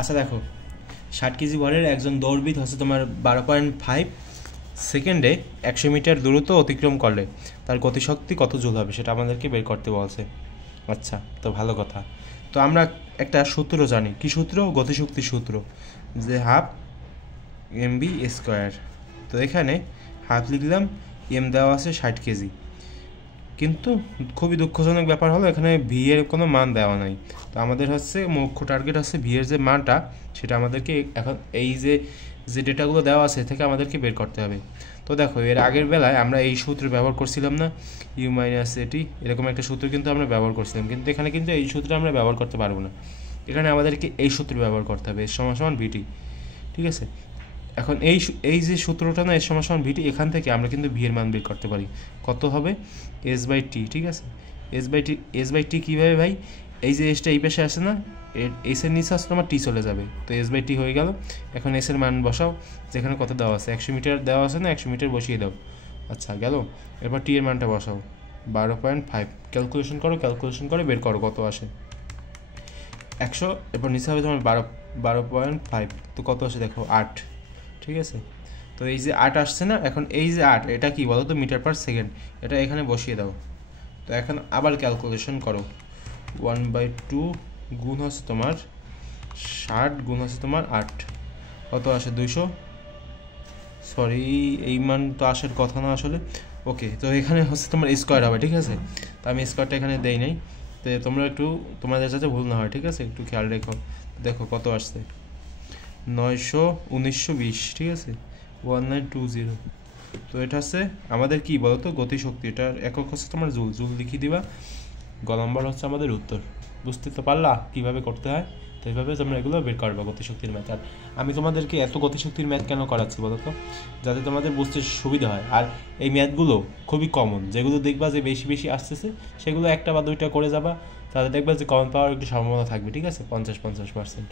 আচ্ছা দেখো, 60 কেজি ভরের একজন দৌড়বিদ হচ্ছে তোমার 12.5 সেকেন্ডে 100 মিটার দূরত্ব অতিক্রম করলে তার গতিশক্তি কত জুল হবে সেটা আমাদেরকে বের করতে বলছে। আচ্ছা, তো ভালো কথা। তো আমরা একটা সূত্র জানি, কি সূত্র? গতিশক্তির সূত্র, যে হাফ mv স্কোয়ার। তো এখানে হাফ লিখলাম, এম দেওয়া আছে 60 কেজি, কিন্তু খুবই দুঃখজনক ব্যাপার হলো এখানে ভি এর কোনো মান দেওয়া নাই। তো আমাদের হচ্ছে মুখ্য টার্গেট হচ্ছে ভি এর যে মানটা সেটা আমাদেরকে এখন এই যে ডেটাগুলো দেওয়া আছে থেকে আমাদেরকে বের করতে হবে। তো দেখো, এর আগের বেলায় আমরা এই সূত্র ব্যবহার করছিলাম না, ইউ মাইনাস এটি, এরকম একটা সূত্র কিন্তু আমরা ব্যবহার করছিলাম, কিন্তু এখানে কিন্তু এই সূত্র আমরা ব্যবহার করতে পারবো না। এখানে আমাদেরকে এই সূত্র ব্যবহার করতে হবে, এর সমান সমান ভিটি। ঠিক আছে, এখন এই যে সূত্রটা না, এর সমান সমান ভিটি, এখান থেকে আমরা কিন্তু ভি এর মান বের করতে পারি। কত হবে? S by T. ঠিক আছে, এস বাই টি কীভাবে ভাই? এই যে এসটা এই পাশে আসে না, এসের নিচে আসলে আমার টি চলে যাবে, তো এস বাই টি হয়ে গেল। এখন এসের মান বসাও, যেখানে কত দেওয়া আছে, 100 মিটার দেওয়া আছে না, 100 মিটার বসিয়ে দাও। আচ্ছা গেল, এরপর টি এর মানটা বসাও, 12.5। ক্যালকুলেশন করে বের করো কত আসে। 100, এরপর নিচে হবে তোমার 12.5, তো কত আসে দেখো, 8। ঠিক আছে, তো এই যে 8 আসছে না, এখন এই যে 8, এটা কি বলো তো? Metre per second. এটা এখানে বসিয়ে দাও। তো এখন আবার ক্যালকুলেশন করো, 1/2 গুণ হচ্ছে তোমার 60 গুণ হচ্ছে তোমার 8, কত আসে? 200। সরি, এই মান তো আসার কথা না আসলে। ওকে, তো এখানে হচ্ছে তোমার স্কোয়ার হবে। ঠিক আছে, তো আমি স্কোয়ারটা এখানে দেই নাই, তো তোমরা একটু, তোমাদের যাতে ভুল না হয়, ঠিক আছে, একটু খেয়াল রেখো। দেখো কত আসছে, 91920। ঠিক আছে, 1920। তো এটা হচ্ছে আমাদের কি বলতো? গতিশক্তি। এটার একক হচ্ছে তোমার জুল। জুল লিখে দিবা, গ নম্বর হচ্ছে আমাদের উত্তর। বুঝতে তো পারলা কীভাবে করতে হয়? তো এইভাবে তোমরা এগুলো বের করবা, গতিশক্তির ম্যাথ। আর আমি তোমাদেরকে এত গতিশক্তির ম্যাথ কেন করাচ্ছি বলো তো? যাতে তোমাদের বুঝতে সুবিধা হয়। আর এই ম্যাথগুলো খুবই কমন, যেগুলো দেখবা যে বেশি বেশি আসতেছে সেগুলো একটা বা দুইটা করে যাবা, তাহলে দেখবা যে কমন পাওয়ার একটু সম্ভাবনা থাকবে। ঠিক আছে, 50-50%।